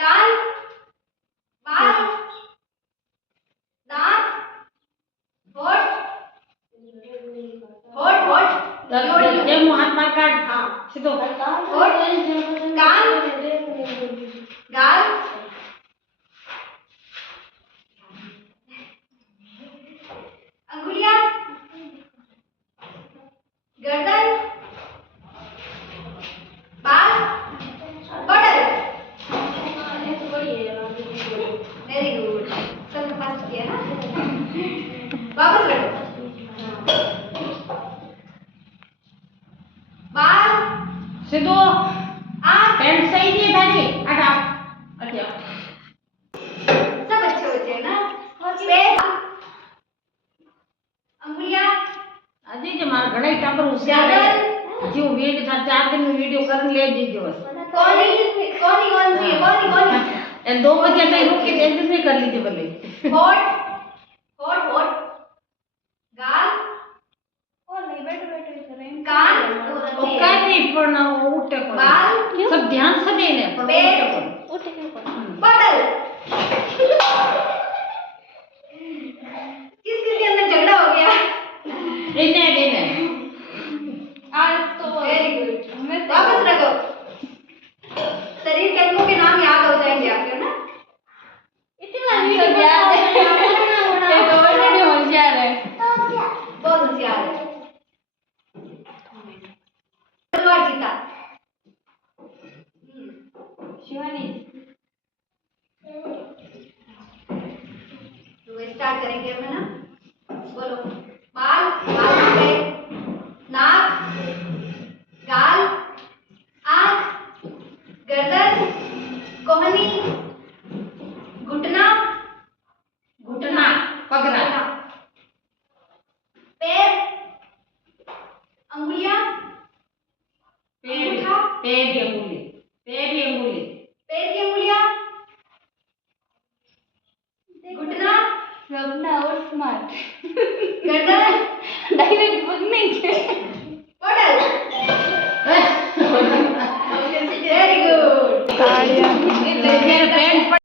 कान, बाल, दांत, होठ, होठ, होठ, જે હું હાથ માર કાઢ હા સીધો होठ, कान, गाल, अंगुलियां, गर्दन, बाल, बटन। वेरी गुड, सबने फास्ट किया ना। वापस बैठो। बाल, સીધો आँख, પેન્ટ સહી દે તારી આટા અઠ્યા सब अच्छे बच्चे हैं ना। पैर, अंगुलियां, આજે જે મારા ઘણા ટાબર હોશિયાર હે જે હું વિડિયો 4 दिन वीडियो करने ले दीजिए बस कौन सी ए 2 बजे तक रुक के 1 दिन में कर लीजिए भले होठ, होठ, होठ, गाल, और नहीं बैठो कान, ओ काय नहीं पण उठे पण बाल, सब ध्यान से देने पण उठे पण बटल। किसके अंदर झगड़ा हो गया? देने आज तो वेरी गुड। वापस रखो। शरीर के अंगों के नाम याद हो जाएंगे आपके ना। इतना सब याद है। ये तो ऑलरेडी होशियार है, बहुत होशियार है। तलवार जीता शिवानी। तो स्टार्ट करेंगे हम ना। बोलो बाल, बाल पे, नाक, गाल, आँख, गर्दन, कोहनी, घुटना, घुटना पगना पैर, अंगुलियां, पैर अंगूठा, पैर की अंगुली पैर की अंगुलियां, घुटना, रबना और स्मार्ट गर्दन, डायरेक्ट बोल नहीं थे